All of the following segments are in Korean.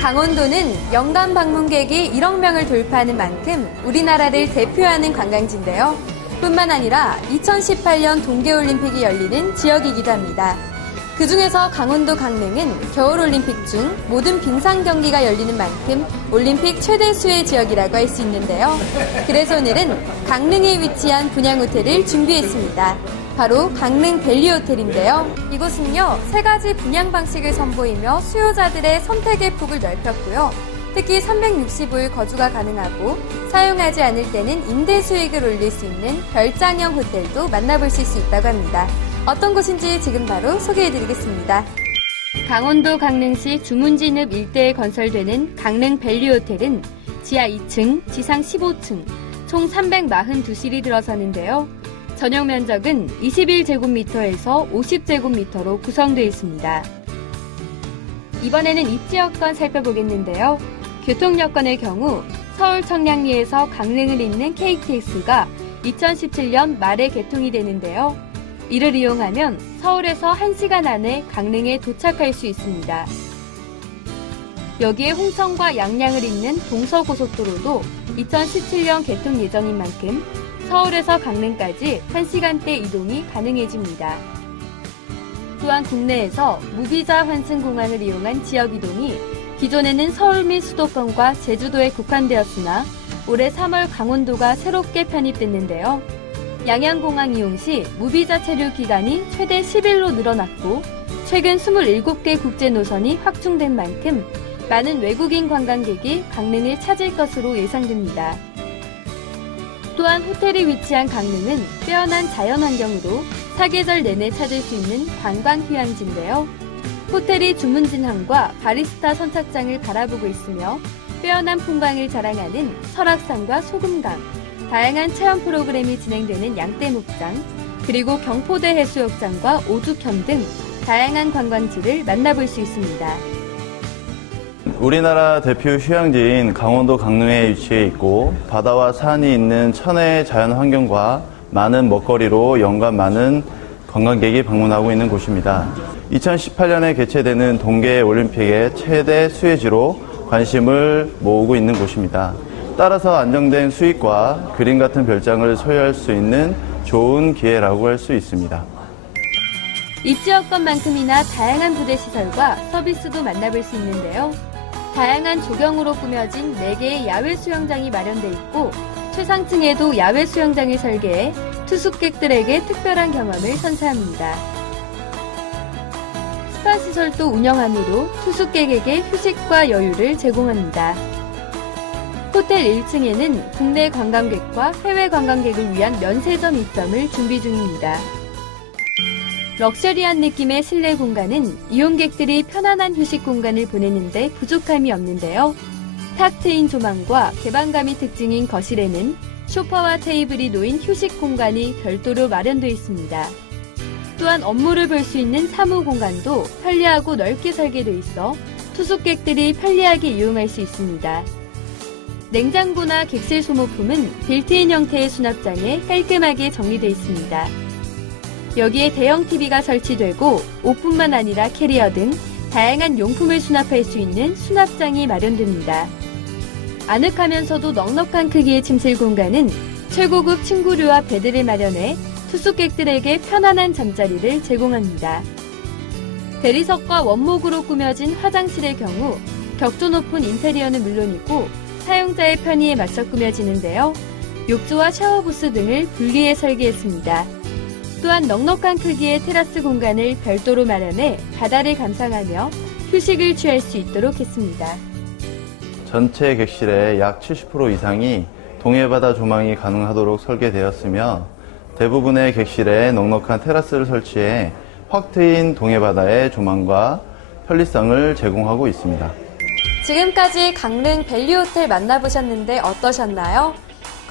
강원도는 연간 방문객이 1억 명을 돌파하는 만큼 우리나라를 대표하는 관광지인데요. 뿐만 아니라 2018년 동계올림픽이 열리는 지역이기도 합니다. 그 중에서 강원도 강릉은 겨울올림픽 중 모든 빙상 경기가 열리는 만큼 올림픽 최대 수의 지역이라고 할 수 있는데요. 그래서 오늘은 강릉에 위치한 분양호텔을 준비했습니다. 바로 강릉 밸리 호텔인데요. 이곳은요, 세 가지 분양 방식을 선보이며 수요자들의 선택의 폭을 넓혔고요. 특히 365일 거주가 가능하고 사용하지 않을 때는 임대 수익을 올릴 수 있는 별장형 호텔도 만나보실 수 있다고 합니다. 어떤 곳인지 지금 바로 소개해드리겠습니다. 강원도 강릉시 주문진읍 일대에 건설되는 강릉 밸리 호텔은 지하 2층, 지상 15층, 총 342실이 들어서는데요. 전용 면적은 21제곱미터에서 50제곱미터로 구성되어 있습니다. 이번에는 입지 여건 살펴보겠는데요. 교통 여건의 경우 서울 청량리에서 강릉을 잇는 KTX가 2017년 말에 개통이 되는데요. 이를 이용하면 서울에서 1시간 안에 강릉에 도착할 수 있습니다. 여기에 홍천과 양양을 잇는 동서고속도로도 2017년 개통 예정인 만큼 서울에서 강릉까지 1시간대 이동이 가능해집니다. 또한 국내에서 무비자 환승 공항을 이용한 지역 이동이 기존에는 서울 및 수도권과 제주도에 국한되었으나 올해 3월 강원도가 새롭게 편입됐는데요. 양양공항 이용 시 무비자 체류 기간이 최대 10일로 늘어났고 최근 27개 국제 노선이 확충된 만큼 많은 외국인 관광객이 강릉을 찾을 것으로 예상됩니다. 또한 호텔이 위치한 강릉은 빼어난 자연 환경으로 사계절 내내 찾을 수 있는 관광 휴양지인데요. 호텔이 주문진항과 바리스타 선착장을 바라보고 있으며 빼어난 풍광을 자랑하는 설악산과 소금강, 다양한 체험 프로그램이 진행되는 양떼목장, 그리고 경포대 해수욕장과 오죽현 등 다양한 관광지를 만나볼 수 있습니다. 우리나라 대표 휴양지인 강원도 강릉에 위치해 있고 바다와 산이 있는 천혜의 자연 환경과 많은 먹거리로 연간 많은 관광객이 방문하고 있는 곳입니다. 2018년에 개최되는 동계 올림픽의 최대 수혜지로 관심을 모으고 있는 곳입니다. 따라서 안정된 수익과 그림 같은 별장을 소유할 수 있는 좋은 기회라고 할 수 있습니다. 입지 여건만큼이나 다양한 부대 시설과 서비스도 만나볼 수 있는데요. 다양한 조경으로 꾸며진 4개의 야외 수영장이 마련돼 있고 최상층에도 야외 수영장을 설계해 투숙객들에게 특별한 경험을 선사합니다. 스파 시설도 운영함으로 투숙객에게 휴식과 여유를 제공합니다. 호텔 1층에는 국내 관광객과 해외 관광객을 위한 면세점 입점을 준비 중입니다. 럭셔리한 느낌의 실내 공간은 이용객들이 편안한 휴식 공간을 보내는데 부족함이 없는데요. 탁 트인 조망과 개방감이 특징인 거실에는 소파와 테이블이 놓인 휴식 공간이 별도로 마련되어 있습니다. 또한 업무를 볼 수 있는 사무 공간도 편리하고 넓게 설계되어 있어 투숙객들이 편리하게 이용할 수 있습니다. 냉장고나 객실 소모품은 빌트인 형태의 수납장에 깔끔하게 정리되어 있습니다. 여기에 대형 TV가 설치되고 옷뿐만 아니라 캐리어 등 다양한 용품을 수납할 수 있는 수납장이 마련됩니다. 아늑하면서도 넉넉한 크기의 침실 공간은 최고급 침구류와 베드를 마련해 투숙객들에게 편안한 잠자리를 제공합니다. 대리석과 원목으로 꾸며진 화장실의 경우 격조 높은 인테리어는 물론이고 사용자의 편의에 맞춰 꾸며지는데요. 욕조와 샤워부스 등을 분리해 설계했습니다. 또한 넉넉한 크기의 테라스 공간을 별도로 마련해 바다를 감상하며 휴식을 취할 수 있도록 했습니다. 전체 객실의 약 70% 이상이 동해바다 조망이 가능하도록 설계되었으며 대부분의 객실에 넉넉한 테라스를 설치해 확 트인 동해바다의 조망과 편리성을 제공하고 있습니다. 지금까지 강릉 밸리호텔 만나보셨는데 어떠셨나요?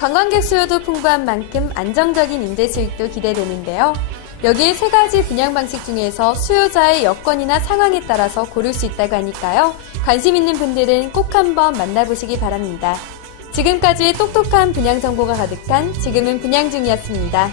관광객 수요도 풍부한 만큼 안정적인 임대 수익도 기대되는데요. 여기에 세 가지 분양 방식 중에서 수요자의 여건이나 상황에 따라서 고를 수 있다고 하니까요. 관심 있는 분들은 꼭 한번 만나보시기 바랍니다. 지금까지 똑똑한 분양 정보가 가득한 지금은 분양 중이었습니다.